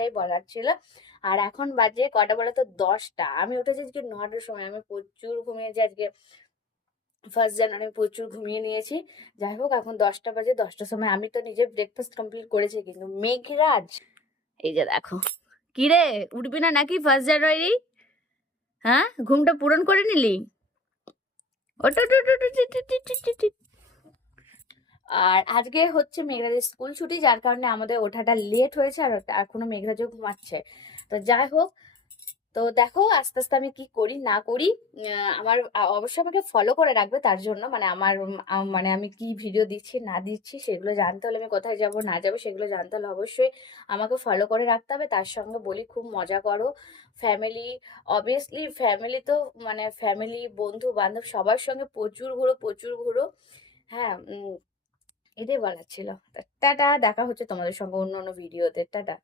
এইটাই বলার ছিল। আর এখন বাজে কটা বলে তো 10টা। আমি উঠেছি আজকে 9টার সময়। আমি প্রচুর ঘুমিয়েছি আজকে। 1 জানুয়ারি আমি প্রচুর ঘুমিয়ে নিয়েছি। যাই হোক এখন 10টা বাজে, 10টার সময় আমি তো নিজে ব্রেকফাস্ট কমপ্লিট করেছি, কিন্তু মেঘরাজ এই যে দেখো। কি রে, উঠবি না নাকি 1 জানুয়ারি? হ্যাঁ, ঘুমটা পূরণ করে নিলি? ওঠ, ওঠ, ওঠ, ওঠ, ওঠ, ওঠ, ওঠ, ওঠ, ওঠ। আর আজকে হচ্ছে মেঘরাজের স্কুল ছুটি, যার কারণে আমাদের ওঠাটা লেট হয়েছে, আর এখনো মেঘরাজও ঘুমাচ্ছে। তো যাই হোক, তো দেখো আস্তে আস্তে আমি কি করি না করি। আমার অবশ্যই আমাকে ফলো করে রাখবে, তার জন্য মানে আমার মানে আমি কি ভিডিও দিচ্ছি না দিচ্ছি সেগুলো জানতে হলে, আমি কোথায় যাব না যাব সেগুলো জানতে হলে অবশ্যই আমাকে ফলো করে রাখতে হবে। তার সঙ্গে বলি খুব মজা করো। ফ্যামিলি, অবভিয়াসলি ফ্যামিলি তো মানে ফ্যামিলি, বন্ধু বান্ধব সবার সঙ্গে প্রচুর ঘুরো, প্রচুর ঘুরো। হ্যাঁ, এটাই বলার ছিল। টাটা, দেখা হচ্ছে তোমাদের সঙ্গে অন্য অন্য ভিডিওতে। টাটা।